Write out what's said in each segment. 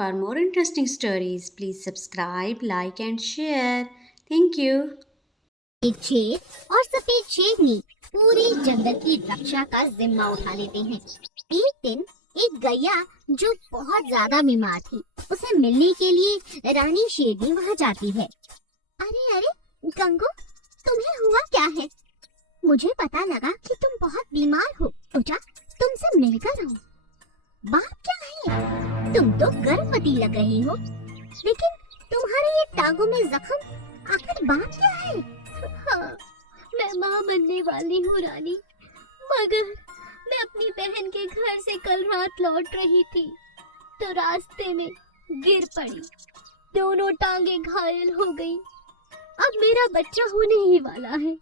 For more interesting stories, please subscribe, like and share. Thank you. एक शेर और सफेद शेरनी पूरे जंगल की रक्षा का जिम्मा उठा लेते हैं। एक दिन एक गैया जो बहुत ज्यादा बीमार थी, उसे मिलने के लिए रानी शेरनी वहाँ जाती है। अरे अरे गंगू, तुम्हें हुआ क्या है? मुझे पता लगा कि तुम बहुत बीमार हो, सोचा तुमसे मिलकर रहूं। बात क्या है? तुम तो गर्भवती लग रही हो, लेकिन तुम्हारे ये टांगों में जख्म, आखिर बात क्या है? हाँ, मैं माँ बनने वाली हूँ रानी, मगर मैं अपनी बहन के घर से कल रात लौट रही थी तो रास्ते में गिर पड़ी, दोनों टांगे घायल हो गई। अब मेरा बच्चा होने ही वाला है,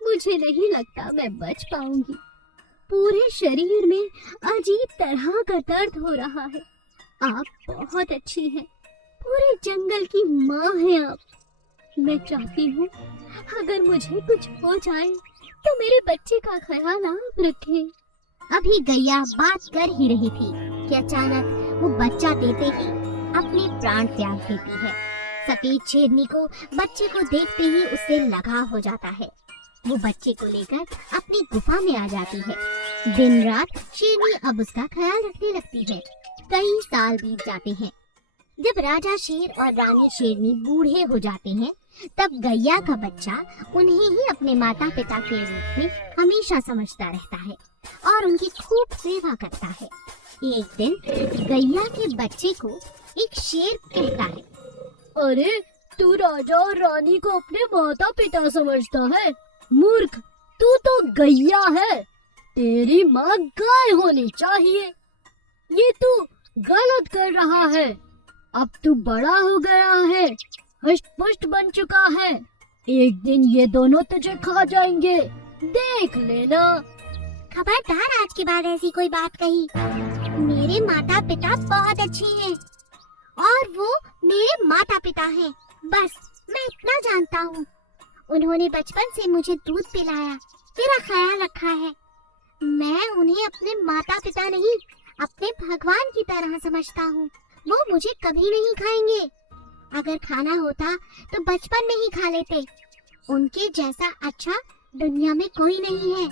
मुझे नहीं लगता मैं बच पाऊंगी। पूरे शरीर में अजीब तरह का दर्द हो रहा है। आप बहुत अच्छी हैं, पूरे जंगल की माँ हैं आप। मैं चाहती हूँ अगर मुझे कुछ हो जाए तो मेरे बच्चे का ख्याल आप रखें। अभी गैया बात कर ही रही थी कि अचानक वो बच्चा देते ही अपने प्राण त्याग देती है। सफेद शेरनी को बच्चे को देखते ही उससे लगाव हो जाता है। वो बच्चे को लेकर अपनी गुफा में आ जाती है। दिन रात शेरनी अब उसका ख्याल रखने लगती है। कई साल बीत जाते हैं। जब राजा शेर और रानी शेरनी बूढ़े हो जाते हैं, तब गैया का बच्चा उन्हें ही अपने माता पिता के रूप में हमेशा समझता रहता है और उनकी खूब सेवा करता है। एक दिन गैया के बच्चे को एक शेर कहता है, अरे तू राजा और रानी को अपने माता पिता समझता है? मूर्ख, तू तो गैया है, तेरी माँ गाय होनी चाहिए। ये तू गलत कर रहा है। अब तू बड़ा हो गया है, हष्ट पुष्ट बन चुका है, एक दिन ये दोनों तुझे खा जाएंगे, देख लेना। खबरदार आज के बाद ऐसी कोई बात कही। मेरे माता पिता बहुत अच्छे हैं और वो मेरे माता पिता हैं, बस मैं इतना जानता हूँ। उन्होंने बचपन से मुझे दूध पिलाया, मेरा ख्याल रखा है। मैं उन्हें अपने माता पिता नहीं, अपने भगवान की तरह समझता हूँ। वो मुझे कभी नहीं खाएंगे। अगर खाना होता तो बचपन में ही खा लेते। उनके जैसा अच्छा दुनिया में कोई नहीं है।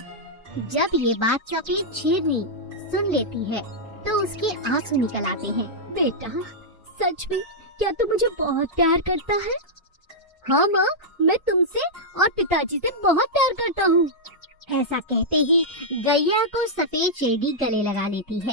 जब ये बात सफेद शेरनी सुन लेती है तो उसके आंसू निकल आते हैं। बेटा, सच में क्या तू मुझे बहुत प्यार करता है? हाँ माँ, मैं तुमसे और पिताजी से बहुत प्यार करता हूँ। ऐसा कहते ही गैया को सफेद शेरनी गले लगा लेती है।